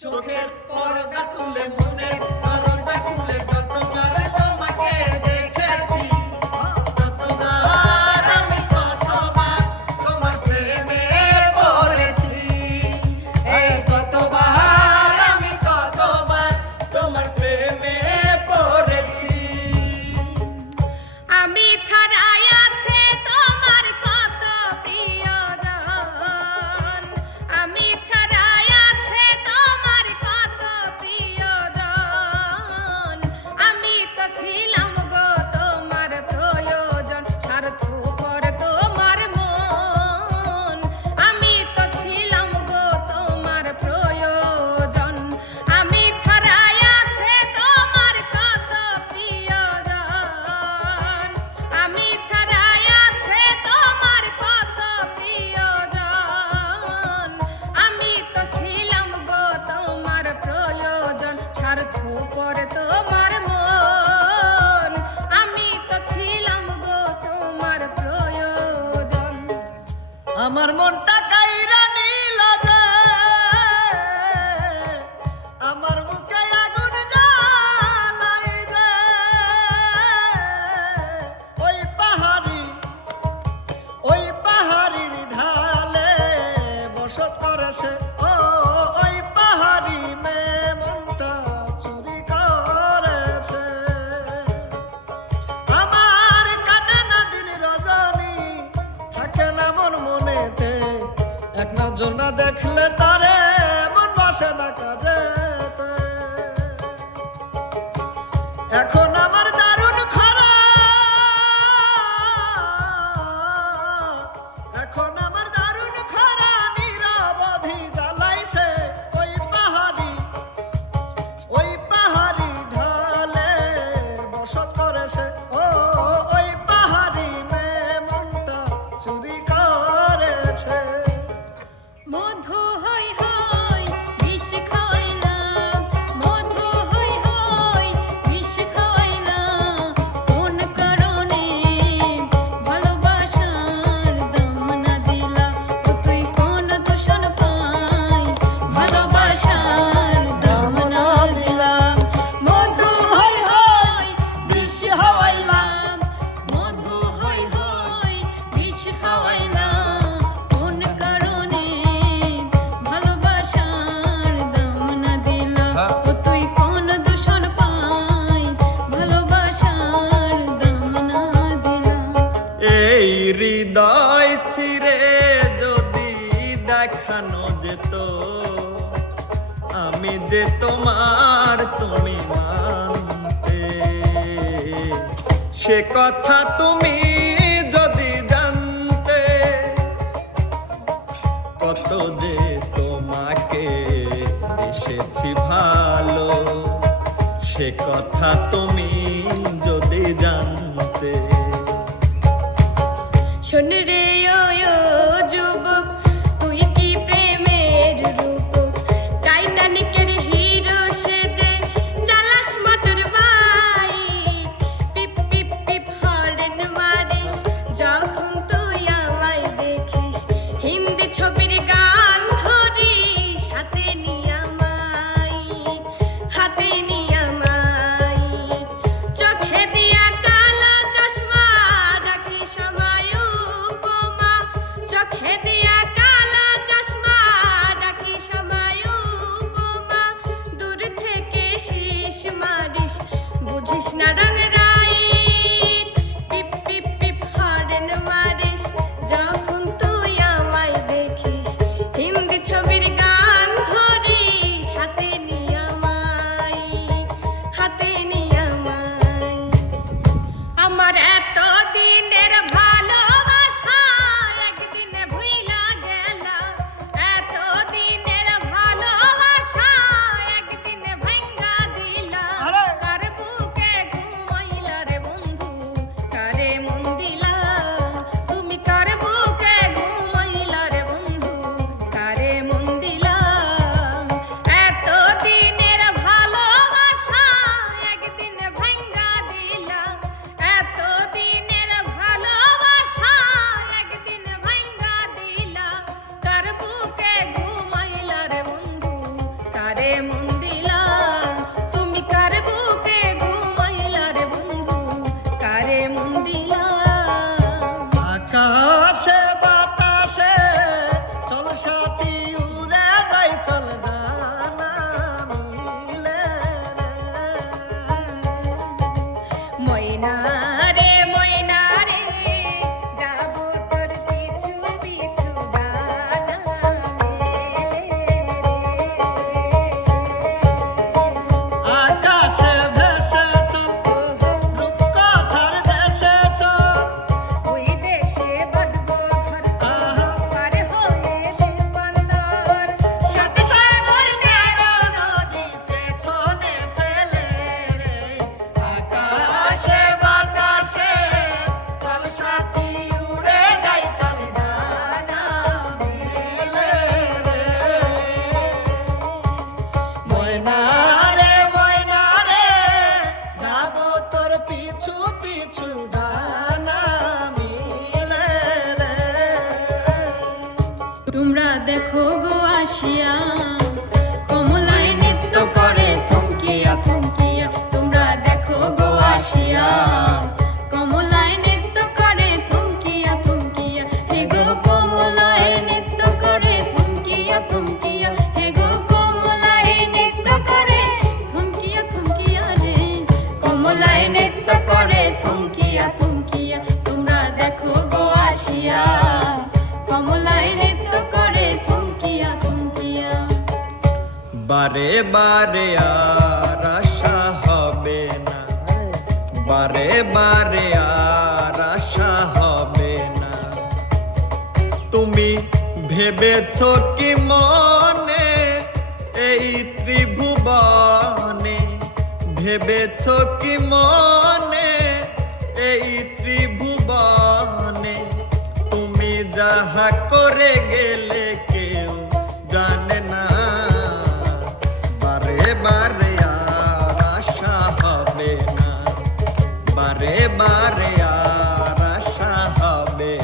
চোখের পর্দা খুলে মনে দরজা খুলে যতবার তোমাকে দেখেছি ততবার আমি কতবার তোমার প্রেমে পড়েছি এই কতবার আমি কতবার তোমার প্রেমে পড়েছি আমি ছাড়াই আছে তোমার কত প্রিয়জন আমি ছাড়াই আছে তোমার কত প্রিয়জন আমি তো ছিলাম গো তোমার প্রয়োজন স্বার্থপর তোমার মন আমি তো ছিলাম গো তোমার প্রয়োজন আমি ছাড়াই আছে তোমার কত প্রিয়জন আমি ছাড়াই আছে তোমার কত প্রিয়জন আমি তো ছিলাম গো তোমার প্রয়োজন স্বার্থপর তোমার মন আমি তো ছিলাম গো তোমার প্রয়োজন আমার মনটা কাইরা নিল যে আমার মুখে আগুন জ্বালাই যে ওই পাহাড়ির ঢালে বসত করেছে ওই পাহাড়ি মেয়ে মনটা চুরি করেছে আমার কাটে না দিন রজনী থাকে না মন মনেতে এক নজর না দেখলে তারে মন বসে না কাজেতে এখন আমার দারুণ খরা এখন আমার দারুণ খরা নিরবধি জ্বালাইছে ওই পাহাড়ি ঢালে বসত করেছে ওই পাহাড়ি মেয়ে মনটা চুরি করেছে মধু হই হই বিষ খাইলাম মধু হই হই বিষ খাইলাম কোন কারণে ভালোবাসার দাম না দিলা ও তুই কোন দূষণ পাই ভালোবাসার দাম না দিলাম মধু হই হই বিষ খাওয়াইলাম মধু হই হই বিষ খাওয়াইলাম কোন কারণে ভালোবাসার দাম না দিলাম ও তুই কোন দূষণ পাই ভালোবাসার দাম না দিলাম এই হৃদয় ছিঁড়ে যদি দেখানো যেত আমি যে তোমার তুমি মানতে সে কথা তুমি যদি জানতে কত যে তোমাকে এসেছি ভালো সে কথা তুমি যদি জানতে শোন রে ও যুবক তুই কি প্রেমের রূপক টাইটানিকের হিরো সেজে চালাস মোটর বাইক পিপ পিপ পিপ হর্ন মারিস যখন তুই আমায় দেখিস হিন্দি ছবির গান ধরিস হাতে নিয়ে আমায় চোখে দিয়া কালা চশমা ময়না রে যাব তোর পিছু পিছু ডানা মিলে রে। তোমরা দেখো গো আসিয়া কমলায় নৃত্য করে থমকিয়া থমকিয়া। তোমরা দেখো গো আসিয়া কমলায় নৃত্য করে থমকিয়া থমকিয়া। হে গো কমলায় নৃত্য করে থমকিয়া থমকিয়া। হে গো কমলায় নৃত্য করে থমকিয়া থমকিয়া রে। কমলায় নৃত্য করে থমকিয়া থমকিয়া। তোমরা দেখো গো আসিয়া কমলায় নৃত্য করে থমকিয়া থমকিয়া। বারে বারে আর আশা হবে না, বারে বারে আর আশা হবে না। তুমি ভেবেছো কি মনে এই ত্রিভুবনে, ভেবেছো কি মনে এই ত্রিভুবনে। তুমি যাহা করে গেলে কেউ জানে না। বারে বারে আর আশা হবে না, বারে বারে আর আশা হবে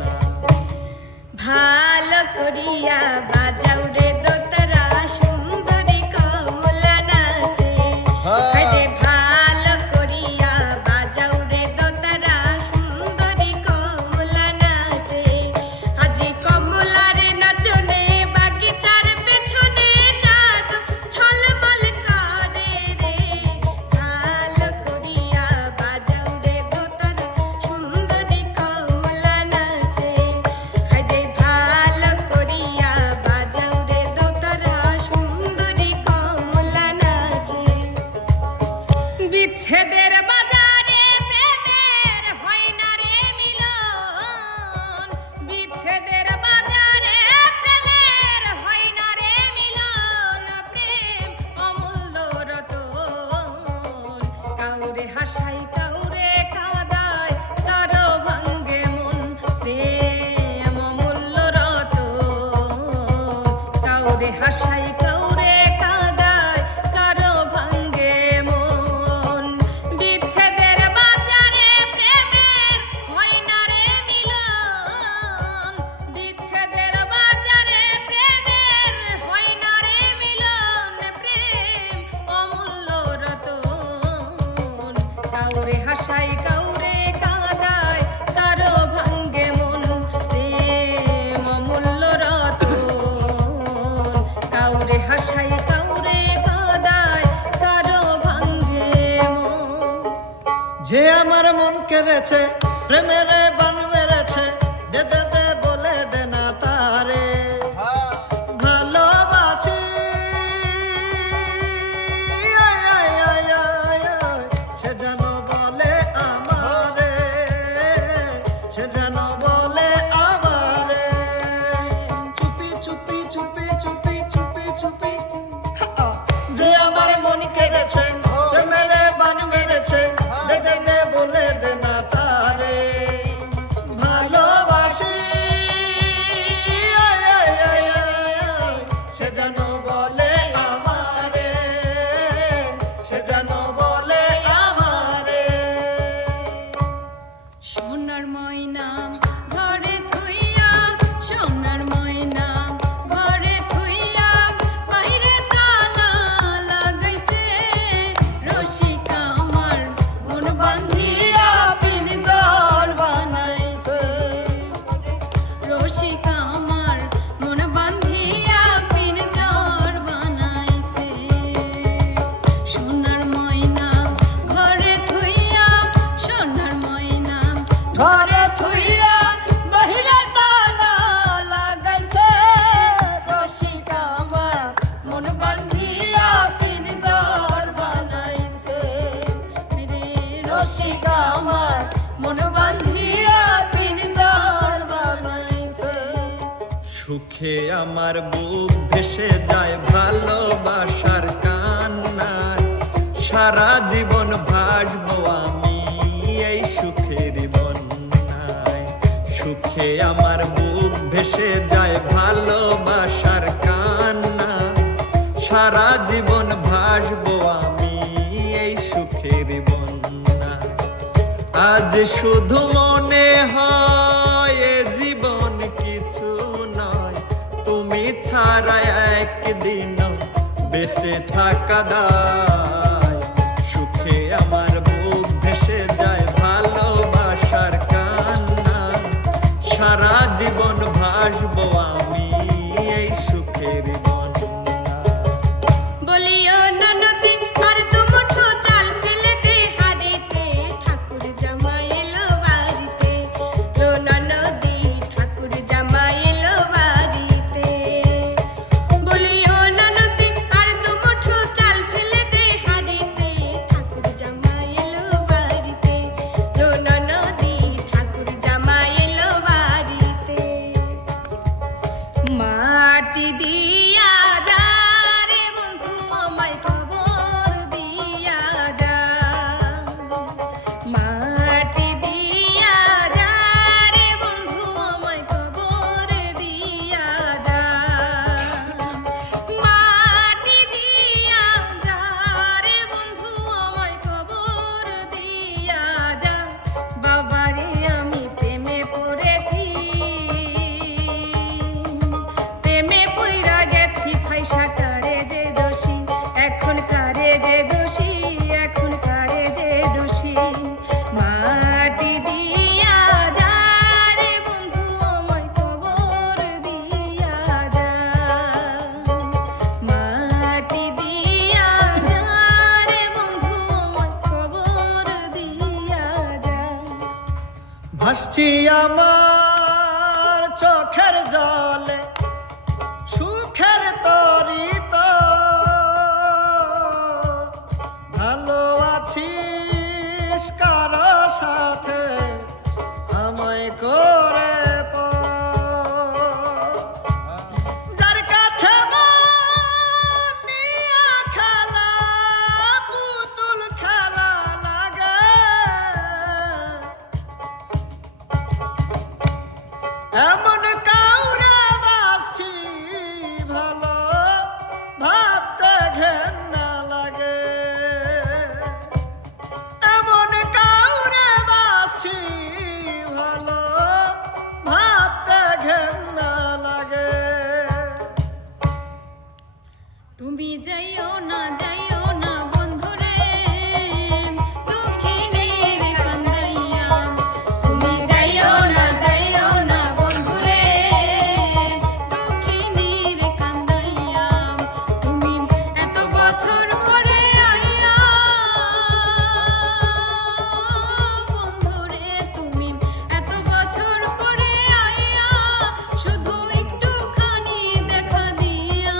না। ভালো করিয়া বাজাও রে দোতারা সুন্দরী কমলা নাচে। হায়রে ভালো করিয়া বাজাও রে দোতারা সুন্দরী কমলা নাচে। আজি কমলার নাচনে বাগিচার পেছনে চাঁদ ঝলমল করে রে। ভালো করিয়া বাজাও রে দোতারা সুন্দরী কমলা নাচে। হায়রে ভালো করিয়া বাজাও রে দোতারা সুন্দরী কমলা নাচে। বিচ্ছেদের বাজারে প্রেমের হয় না রে মিলন। বিচ্ছেদের বাজারে প্রেমের হয় না রে মিলন। প্রেম অমূল্য রতন, কাউরে হাসাই কাউরে কাঁদায় কারো ভাঙ্গে মন। প্রেম অমূল্য রতন, কাউরে হাসাই কাউরে কাঁদায় কারো ভাঙ্গে মন। বিচ্ছেদের বাজারে প্রেমের হয় না রে মিলন। বিচ্ছেদের বাজারে প্রেমের হয় না রে মিলন। প্রেম অমূল্য রতন, কাউরে হাসাই কাউরে কাঁদায় কারো ভাঙ্গে মন। প্রেম অমূল্য রতন, কাউরে হাসাই কাউরে কাঁদায় কারো ভাঙ্গে মন। যে আমার মন কেড়েছে প্রেমের বান মেরেছে, দে দে দে বলে দে না তারে ভালোবাসি। আয়, আয়, আয়, আয়, আয়, সে যেন বলে আমারে, সে যেন বলে আমারে। চুপি চুপি চুপি চুপি চুপি চুপি যে আমার মন কেড়েছে প্রেমের বান মেরেছে, দে দে দে বলে দে না তারে ভালোবাসি। আয়, আয়, আয়, আয়, আয়, সে যেন বলে আমারে, সে যেন বলে আমারে। সোনার ময়না ঘরে থুইয়া, সোনার ময়না ঘরে থুইয়া, বাইরে তালা লাগাইছে। রসিকা আমার মন বান্ধিয়া পিনজর বানাইছে। রসিকা আমার মন বান্ধিয়া পিনজর বানাইছে। সোনার ময়না ঘরে থুইয়া, সোনার ময়না ঘরে থুইয়া বাহিরে তালা লাগাইছে। রসিকা আমার মন বান্ধিয়া পিনজর বানাইছে। রে রসিকা আমার মন বান্ধিয়া পিনজর বানাইছে। সুখে আমার বুক ভেসে যায় ভালোবাসার কান্নায়। সারা জীবন ভাসবো আমি এই সুখের বন্যায়। সুখে আমার বুক ভেসে যায় ভালোবাসার কান্না। সারা জীবন জীবন ভাসবো আমি এই সুখের বন্যা। আজ শুধু মনে হয় এ জীবন কিছু নয়, তুমি ছাড়া একদিনও বেঁচে থাকা দায়। সুখে আমার বুক ভেসে যায় ভালোবাসার কান্না, সারা জীবন ভাসবো আমি এই সুখের বন্যা। বলিও না নদী আর দুমুঠো চাল ফেলে দে হাড়িতে, ঠাকুর জামাই এলো বাড়িতে। লো না নদী ঠাকুর জামাই এলো বাড়িতে। বলিও না নদী আর দুমুঠো চাল ফেলে দে হাড়িতে, ঠাকুর জামাই এলো বাড়িতে। লো না নদী ঠাকুর জামাই এলো বাড়িতে। মাটি দিয়া যা রে বন্ধু আমায় খবর দিয়া যা। মাটি দিয়া যা রে বন্ধু আমায় খবর দিয়া যা। মাটি দিয়া যা রে বন্ধু আমায় খবর দিয়া যা। বাবারে আমি প্রেমে পড়েছি, প্রেমে পইরা গেছি ফাইসা, কারে যে দোষী এখন, কারে যে দোষী এখন, কারে যে দোষী। মাটি দিয়া যা রে বন্ধু আমায় খবর দিয়া যা। মাটি দিয়া যা রে বন্ধু আমায় খবর দিয়া যা। ভাসছি আমার চোখের জলে সুখের তরিত, ভালো আছিস কারো সাথে আমায় করে পর। যার কাছে মন নিয়া খেলা পুতুল খেলা লাগে, এমন কাউরে বাসি ভালো ভাবতে ঘেন্না লাগে। এমন কাউরে বাসি ভালো ভাবতে ঘেন্না লাগে। তুমি যাইও না বন্ধুরে দক্ষিণের কান্দাইয়া। তুমি যাইও না বন্ধুরে দক্ষিণের কান্দাইয়া। তুমি এত বছর পরে আইয়া বন্ধুরে, তুমি এত বছর পরে আইয়া শুধু একটুখানি দেখা দিয়া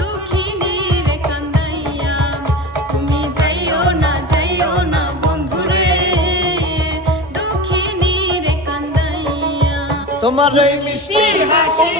দক্ষিণের কান্দাইয়া। তুমি যাইও না বন্ধুরে দক্ষিণের কান্দাইয়া। তোমার ওই মিষ্টি হাসি